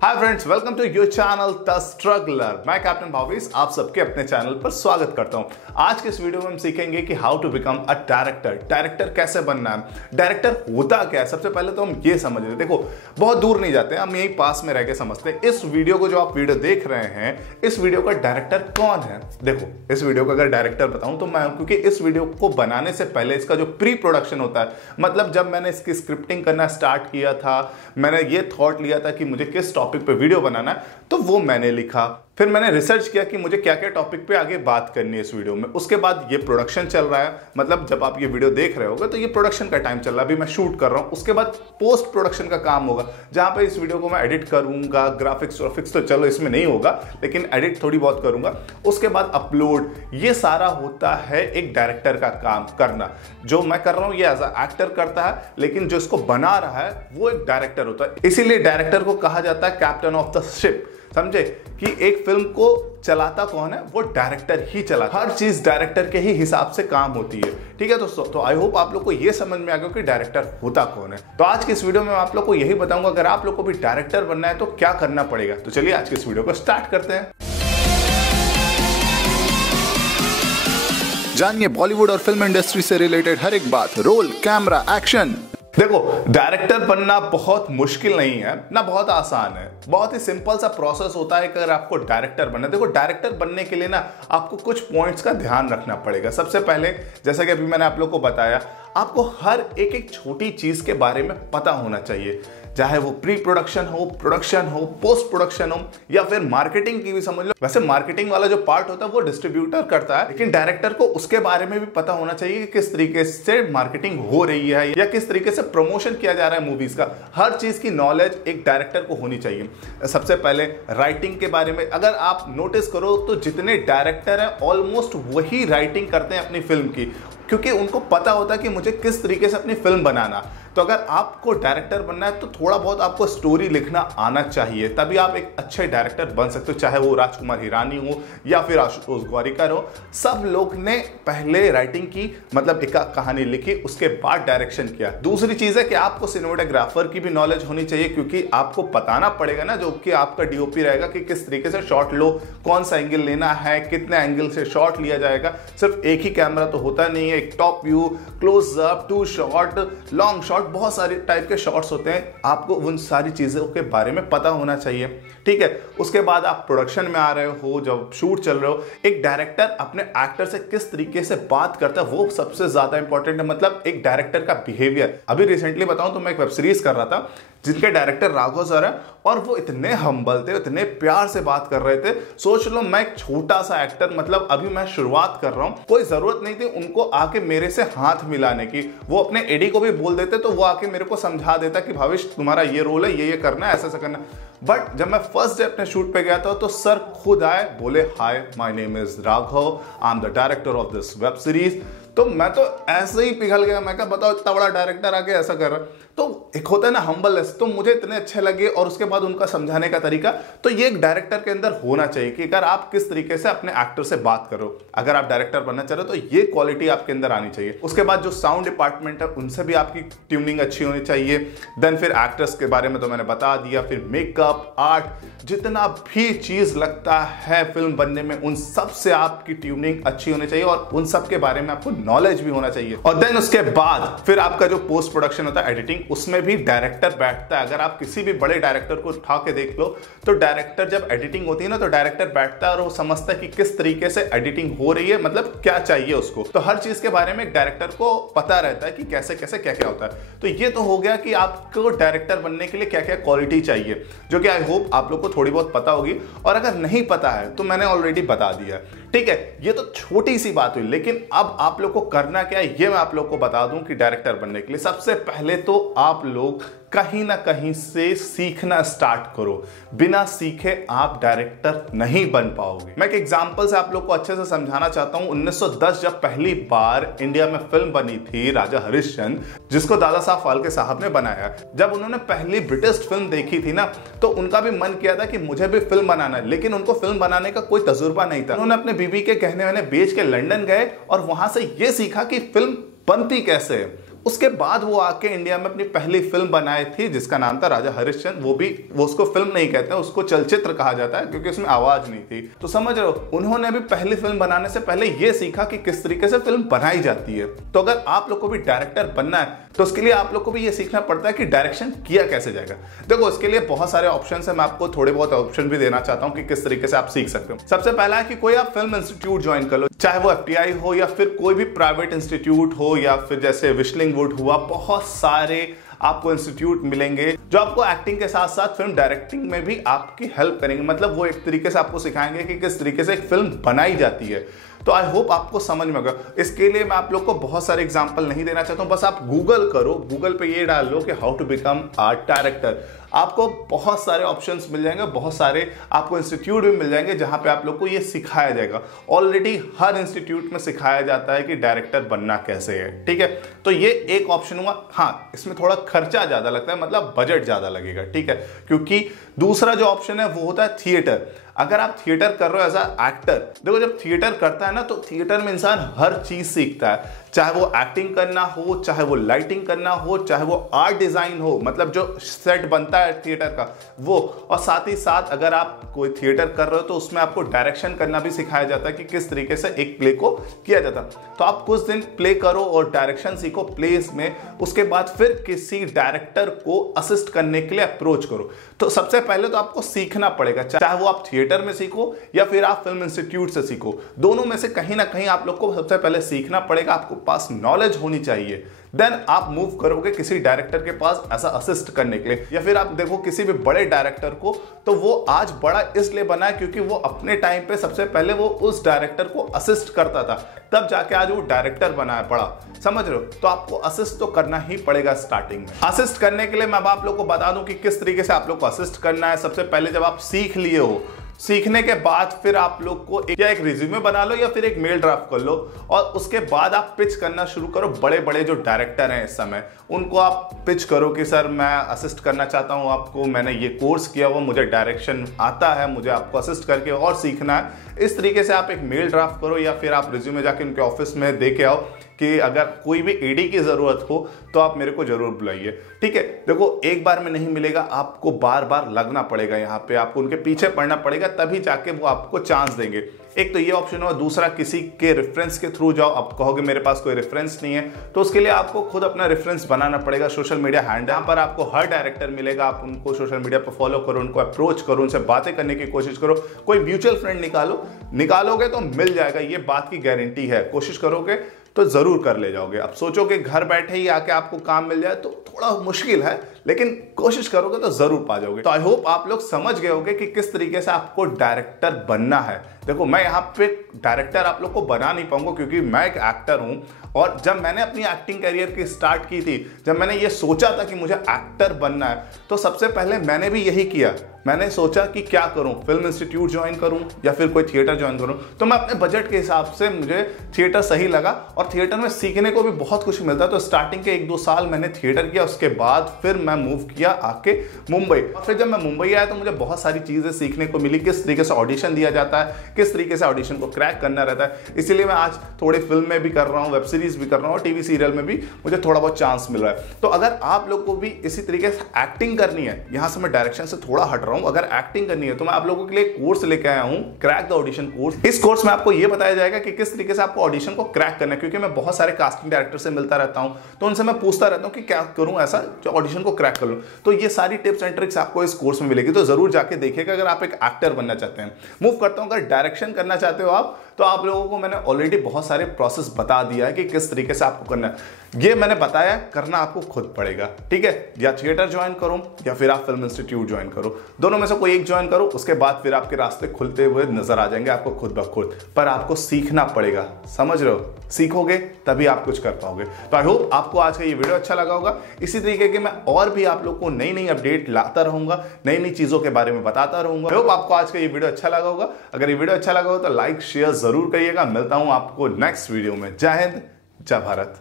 Hi friends, welcome to your channel the struggler. मैं captain Bhavesh आप सबके अपने चैनल पर स्वागत करता हूं। आज के इस वीडियो में हम सीखेंगे कि how to become a director. Director कैसे बनना है, डायरेक्टर होता क्या है। सबसे पहले तो हम ये समझ रहे, देखो बहुत दूर नहीं जाते, हम यही पास में रह के समझते हैं। इस वीडियो को जो आप वीडियो देख रहे हैं, इस वीडियो का डायरेक्टर कौन है। देखो इस वीडियो का अगर डायरेक्टर बताऊं तो मैं हूं, क्योंकि इस वीडियो को बनाने से पहले इसका जो प्री प्रोडक्शन होता है, मतलब जब मैंने इसकी स्क्रिप्टिंग करना स्टार्ट किया था, मैंने ये थॉट लिया था कि मुझे किस टॉपिक पे वीडियो बनाना है, तो वो मैंने लिखा। फिर मैंने रिसर्च किया कि मुझे क्या क्या टॉपिक पे आगे बात करनी है इस वीडियो में। उसके बाद ये प्रोडक्शन चल रहा है, मतलब जब आप ये वीडियो देख रहे होगे तो ये प्रोडक्शन का टाइम चल रहा है, अभी मैं शूट कर रहा हूं। उसके बाद पोस्ट प्रोडक्शन का काम होगा, जहां पे इस वीडियो को मैं एडिट करूंगा। ग्राफिक्स तो चलो इसमें नहीं होगा, लेकिन एडिट थोड़ी बहुत करूंगा। उसके बाद अपलोड, ये सारा होता है एक डायरेक्टर का काम करना। जो मैं कर रहा हूं ये एज अ एक्टर करता है, लेकिन जो इसको बना रहा है वो एक डायरेक्टर होता है। इसीलिए डायरेक्टर को कहा जाता है कैप्टन ऑफ द शिप। समझे कि एक फिल्म को चलाता कौन है, वो डायरेक्टर ही चलाता। हर चीज डायरेक्टर के ही हिसाब से काम होती है। ठीक है दोस्तों, तो आई होप आप लोग को ये समझ में आ गया कि डायरेक्टर होता कौन है। तो आज की इस वीडियो में मैं आप लोग को यही बताऊंगा, अगर आप लोग को भी डायरेक्टर बनना है तो क्या करना पड़ेगा। तो चलिए आज की इस वीडियो को स्टार्ट करते हैं। जानिए बॉलीवुड और फिल्म इंडस्ट्री से रिलेटेड हर एक बात, रोल, कैमरा, एक्शन। देखो डायरेक्टर बनना बहुत मुश्किल नहीं है ना, बहुत आसान है। बहुत ही सिंपल सा प्रोसेस होता है अगर आपको डायरेक्टर बनना है। देखो डायरेक्टर बनने के लिए ना आपको कुछ पॉइंट्स का ध्यान रखना पड़ेगा। सबसे पहले, जैसा कि अभी मैंने आप लोग को बताया, आपको हर एक छोटी चीज के बारे में पता होना चाहिए, चाहे वो प्री प्रोडक्शन हो, प्रोडक्शन हो, पोस्ट प्रोडक्शन हो, या फिर मार्केटिंग की भी समझ लो। वैसे मार्केटिंग वाला जो पार्ट होता है वो डिस्ट्रीब्यूटर करता है, लेकिन डायरेक्टर को उसके बारे में भी पता होना चाहिए कि किस तरीके से मार्केटिंग हो रही है या किस तरीके से प्रमोशन किया जा रहा है मूवीज का। हर चीज की नॉलेज एक डायरेक्टर को होनी चाहिए। सबसे पहले राइटिंग के बारे में अगर आप नोटिस करो तो जितने डायरेक्टर हैं ऑलमोस्ट वही राइटिंग करते हैं अपनी फिल्म की, क्योंकि उनको पता होता है कि मुझे किस तरीके से अपनी फिल्म बनाना। तो अगर आपको डायरेक्टर बनना है तो थोड़ा बहुत आपको स्टोरी लिखना आना चाहिए, तभी आप एक अच्छे डायरेक्टर बन सकते हो। चाहे वो राजकुमार हिरानी हो या फिर आशुतोष गोवारिकर हो, सब लोग ने पहले राइटिंग की, मतलब एक कहानी लिखी, उसके बाद डायरेक्शन किया। दूसरी चीज है कि आपको सिनेमेटोग्राफर की भी नॉलेज होनी चाहिए, क्योंकि आपको बताना पड़ेगा ना, जो कि आपका डीओपी रहेगा, कि किस तरीके से शॉट लो, कौन सा एंगल लेना है, कितने एंगल से शॉट लिया जाएगा। सिर्फ एक ही कैमरा तो होता नहीं है, एक top view, close up, two shot, long shot, बहुत सारे टाइप के शॉट्स होते हैं। आपको उन सारी चीजों के बारे में पता होना चाहिए। ठीक है, उसके बाद आप प्रोडक्शन में आ रहे हो, जब शूट चल रहे हो, एक डायरेक्टर अपने एक्टर से किस तरीके से बात करता है वो सबसे ज्यादा इंपॉर्टेंट है। मतलब एक डायरेक्टर का बिहेवियर। अभी रिसेंटली बताऊं तो मैं एक वेब सीरीज कर रहा था जिनके डायरेक्टर राघव सर है, और वो इतने हम्बल थे, इतने प्यार से बात कर रहे थे। सोच लो मैं एक छोटा सा एक्टर, मतलब अभी मैं शुरुआत कर रहा हूं, कोई जरूरत नहीं थी उनको आके मेरे से हाथ मिलाने की। वो अपने एडी को भी बोल देते तो वो आके मेरे को समझा देता कि भावेश तुम्हारा ये रोल है, ये करना है, ऐसा करना। बट जब मैं फर्स्ट डे अपने शूट पे गया था तो सर खुद आए, बोले hi my name is Raghav, I am the director of this web series. तो मैं तो ऐसे ही पिघल गया। मैं क्या बताओ, इतना बड़ा डायरेक्टर आके ऐसा कर रहा। तो एक होता है ना हम्बलनेस, तो मुझे इतने अच्छे लगे। और उसके बाद उनका समझाने का तरीका, तो ये एक डायरेक्टर के अंदर होना चाहिए कि अगर आप किस तरीके से अपने एक्टर से बात करो। अगर आप डायरेक्टर बनना चाह रहे हो तो ये क्वालिटी आपके अंदर आनी चाहिए। उसके बाद जो साउंड डिपार्टमेंट है उनसे भी आपकी ट्यूनिंग अच्छी होनी चाहिए। देन फिर एक्टर्स के बारे में तो मैंने बता दिया, फिर मेकअप, आर्ट, जितना भी चीज लगता है फिल्म बनने में, उन सब से आपकी ट्यूनिंग अच्छी होनी चाहिए और उन सब के बारे में आपको नॉलेज भी होना चाहिए। और देन उसके बाद फिर आपका जो पोस्ट प्रोडक्शन होता है, एडिटिंग, उसमें भी डायरेक्टर बैठता है। अगर आप किसी भी बड़े डायरेक्टर को उठा के देख लो तो डायरेक्टर जब एडिटिंग होती है ना, तो डायरेक्टर बैठता है और वो समझता है कि किस तरीके से एडिटिंग हो रही है, मतलब क्या चाहिए उसको। तो हर चीज के बारे में एक डायरेक्टर को पता रहता है कि कैसे कैसे क्या क्या होता है। तो ये तो हो गया कि आपको डायरेक्टर बनने के लिए क्या क्या क्वालिटी चाहिए, जो कि आई होप आप लोग को थोड़ी बहुत पता होगी। और अगर नहीं पता है तो मैंने ऑलरेडी बता दिया। ठीक है, ये तो छोटी सी बात हुई, लेकिन अब आप लोग को करना क्या है ये मैं आप लोग को बता दूं कि डायरेक्टर बनने के लिए सबसे पहले तो आप लोग कहीं ना कहीं से सीखना स्टार्ट करो। बिना सीखे आप डायरेक्टर नहीं बन पाओगे। मैं एक एग्जांपल से आप लोग को अच्छे से समझाना चाहता हूं। 1910 जब पहली बार इंडिया में फिल्म बनी थी राजा हरिश्चंद्र, जिसको दादा साहब फाल्के साहब ने बनाया, जब उन्होंने पहली ब्रिटिश फिल्म देखी थी ना, तो उनका भी मन किया था कि मुझे भी फिल्म बनाना है, लेकिन उनको फिल्म बनाने का कोई तजुर्बा नहीं था। उन्होंने अपने बीबी के कहने बेच के लंदन गए और वहां से ये सीखा कि फिल्म बनती कैसे है। उसके बाद वो आके इंडिया में अपनी पहली फिल्म बनाई थी जिसका नाम था राजा हरिश्चंद्र। वो उसको फिल्म नहीं कहते हैं, उसको चलचित्र कहा जाता है क्योंकि उसमें आवाज नहीं थी। तो समझ रहे हो, उन्होंने भी पहली फिल्म बनाने से पहले ये सीखा कि किस तरीके से फिल्म बनाई जाती है। तो अगर आप लोग को भी डायरेक्टर बनना है तो उसके लिए आप लोग को भी ये सीखना पड़ता है कि डायरेक्शन किया कैसे जाएगा। देखो इसके लिए बहुत सारे ऑप्शन है, मैं आपको थोड़े बहुत ऑप्शन भी देना चाहता हूं कि किस तरीके से आप सीख सकते हो। सबसे पहला है कि कोई आप फिल्म इंस्टीट्यूट ज्वाइन कर लो, चाहे वो FTI हो या फिर कोई भी प्राइवेट इंस्टीट्यूट हो या फिर जैसे विश्लिंग वुड हुआ, बहुत सारे आपको इंस्टीट्यूट मिलेंगे जो आपको एक्टिंग के साथ साथ फिल्म डायरेक्टिंग में भी आपकी हेल्प करेंगे। मतलब वो एक तरीके से आपको सिखाएंगे कि किस तरीके से एक फिल्म बनाई जाती है। तो आई होप आपको समझ में होगा। इसके लिए मैं आप लोग को बहुत सारे एग्जांपल नहीं देना चाहता हूं, बस आप गूगल करो, गूगल पे ये डाल लो कि how to become a director. आपको बहुत सारे ऑप्शंस मिल जाएंगे, बहुत सारे आपको इंस्टीट्यूट भी मिल जाएंगे जहां पे आप लोग को ये सिखाया जाएगा। ऑलरेडी हर इंस्टीट्यूट में सिखाया जाता है कि डायरेक्टर बनना कैसे है, ठीक है। तो ये एक ऑप्शन हुआ। हाँ, इसमें थोड़ा खर्चा ज्यादा लगता है, मतलब बजट ज्यादा लगेगा, ठीक है। क्योंकि दूसरा जो ऑप्शन है वो होता है थिएटर। अगर आप थिएटर कर रहे हो एज अ एक्टर, देखो जब थिएटर करता है ना तो थिएटर में इंसान हर चीज सीखता है, चाहे वो एक्टिंग करना हो, चाहे वो लाइटिंग करना हो, चाहे वो आर्ट डिजाइन हो, मतलब जो सेट बनता है थिएटर का वो। और साथ ही साथ अगर आप कोई थिएटर कर रहे हो तो उसमें आपको डायरेक्शन करना भी सिखाया जाता है कि किस तरीके से एक प्ले को किया जाता है। तो आप कुछ दिन प्ले करो और डायरेक्शन सीखो प्लेस में, उसके बाद फिर किसी डायरेक्टर को असिस्ट करने के लिए अप्रोच करो। तो सबसे पहले तो आपको सीखना पड़ेगा, चाहे वो आप थिएटर में सीखो या फिर आप फिल्म इंस्टीट्यूट से सीखो, दोनों में से कहीं ना कहीं आप लोग को सबसे पहले सीखना पड़ेगा। आपको पास नॉलेज होनी चाहिए, देन आप मूव करोगे किसी डायरेक्टर के पास ऐसा असिस्ट करने के लिए। या फिर आप देखो किसी भी बड़े डायरेक्टर को, तो वो आज बड़ा इसलिए बना है क्योंकि वो अपने टाइम पे सबसे पहले वो उस डायरेक्टर को असिस्ट करता था, तब जाके आज वो डायरेक्टर बना है बड़ा, समझ रहे हो। तो आपको असिस्ट तो करना ही पड़ेगा स्टार्टिंग में। असिस्ट करने के लिए मैं आप लोग को बता दूं कि किस तरीके से आप लोग को असिस्ट करना है। सबसे पहले जब आप सीख लिए हो, सीखने के बाद फिर आप लोग को एक रिज्यूमे बना लो या फिर एक मेल ड्राफ्ट कर लो और उसके बाद आप पिच करना शुरू करो। बड़े बड़े जो डायरेक्टर हैं इस समय, उनको आप पिच करो कि सर मैं असिस्ट करना चाहता हूं आपको, मैंने ये कोर्स किया हुआ, मुझे डायरेक्शन आता है, मुझे आपको असिस्ट करके और सीखना है। इस तरीके से आप एक मेल ड्राफ्ट करो या फिर आप रिज्यूमे जाके उनके ऑफिस में दे के आओ कि अगर कोई भी एडी की जरूरत हो तो आप मेरे को जरूर बुलाइए, ठीक है। देखो एक बार में नहीं मिलेगा, आपको बार बार लगना पड़ेगा, यहाँ पे आपको उनके पीछे पड़ना पड़ेगा, तभी जाके वो आपको चांस देंगे। एक तो ये ऑप्शन हो, दूसरा किसी के रेफरेंस के थ्रू जाओ। आप कहोगे मेरे पास कोई रेफरेंस नहीं है, तो उसके लिए आपको खुद अपना रेफरेंस बनाना पड़ेगा। सोशल मीडिया हैंडल, यहाँ पर आपको हर डायरेक्टर मिलेगा, आप उनको सोशल मीडिया पर फॉलो करो, उनको अप्रोच करो, उनसे बातें करने की कोशिश करो। कोई म्यूचुअल फ्रेंड निकालोगे तो मिल जाएगा, ये बात की गारंटी है। कोशिश करोगे तो जरूर कर ले जाओगे। अब सोचो कि घर बैठे ही आके आपको काम मिल जाए तो थोड़ा मुश्किल है, लेकिन कोशिश करोगे तो जरूर पा जाओगे। तो आई होप आप लोग समझ गए होंगे कि किस तरीके से आपको डायरेक्टर बनना है। देखो मैं यहाँ पे डायरेक्टर आप लोग को बना नहीं पाऊंगा क्योंकि मैं एक एक्टर हूँ, और जब मैंने अपनी एक्टिंग करियर की स्टार्ट की थी, जब मैंने ये सोचा था कि मुझे एक्टर बनना है, तो सबसे पहले मैंने भी यही किया। मैंने सोचा कि क्या करूं, फिल्म इंस्टीट्यूट ज्वाइन करूं या फिर कोई थिएटर ज्वाइन करूं। तो मैं अपने बजट के हिसाब से, मुझे थिएटर सही लगा और थिएटर में सीखने को भी बहुत कुछ मिलता है। तो स्टार्टिंग के 1-2 साल मैंने थिएटर किया, उसके बाद फिर मैं मूव किया आके मुंबई। और फिर जब मैं मुंबई आया तो मुझे बहुत सारी चीजें सीखने को मिली, किस तरीके से ऑडिशन दिया जाता है, किस तरीके से ऑडिशन को क्रैक करना रहता है। इसीलिए मैं आज थोड़ी फिल्म में भी कर रहा हूँ, वेब सीरीज भी कर रहा हूँ और टीवी सीरियल में भी मुझे थोड़ा बहुत चांस मिल रहा है। तो अगर आप लोग को भी इसी तरीके से एक्टिंग करनी है, यहां से मैं डायरेक्शन से थोड़ा हट रहा हूं, अगर एक्टिंग करनी है तो मैं आप लोगों के लिए कोर्स लेके आया हूं, क्रैक द ऑडिशन कोर्स। इस कोर्स में आपको यह बताया जाएगा कि किस तरीके से आपको ऑडिशन को क्रैक करना है, क्योंकि मैं बहुत सारे कास्टिंग डायरेक्टर से मिलता रहता हूं, तो उनसे मैं पूछता रहता हूं कि क्या करूं ऐसा जो ऑडिशन को क्रैक कर लूं। तो ये सारी टिप्स एंड ट्रिक्स आपको इस कोर्स में मिलेगी, तो जरूर जाके देखिएगा अगर आप एक एक्टर बनना चाहते हैं। मूव करता हूं, अगर डायरेक्शन करना चाहते हो आप, तो आप लोगों को मैंने ऑलरेडी बहुत सारे प्रोसेस बता दिया है कि किस तरीके से आपको करना है। ये मैंने बताया, करना आपको खुद पड़ेगा, ठीक है। या थिएटर ज्वाइन करो या फिर आप फिल्म इंस्टीट्यूट ज्वाइन करो, दोनों में से कोई एक ज्वाइन करो, उसके बाद फिर आपके रास्ते खुलते हुए नजर आ जाएंगे आपको खुद ब खुद। पर आपको सीखना पड़ेगा, समझ रहे हो, सीखोगे तभी आप कुछ कर पाओगे। तो आई होप आपको आज का ये वीडियो अच्छा लगा होगा। इसी तरीके के मैं और भी आप लोग को नई नई अपडेट लाता रहूंगा, नई नई चीजों के बारे में बताता रहूंगा। आई होप आपको आज का ये वीडियो अच्छा लगा होगा। अगर ये वीडियो अच्छा लगा हो तो लाइक शेयर जरूर करिएगा। मिलता हूं आपको नेक्स्ट वीडियो में। जय हिंद, जय भारत।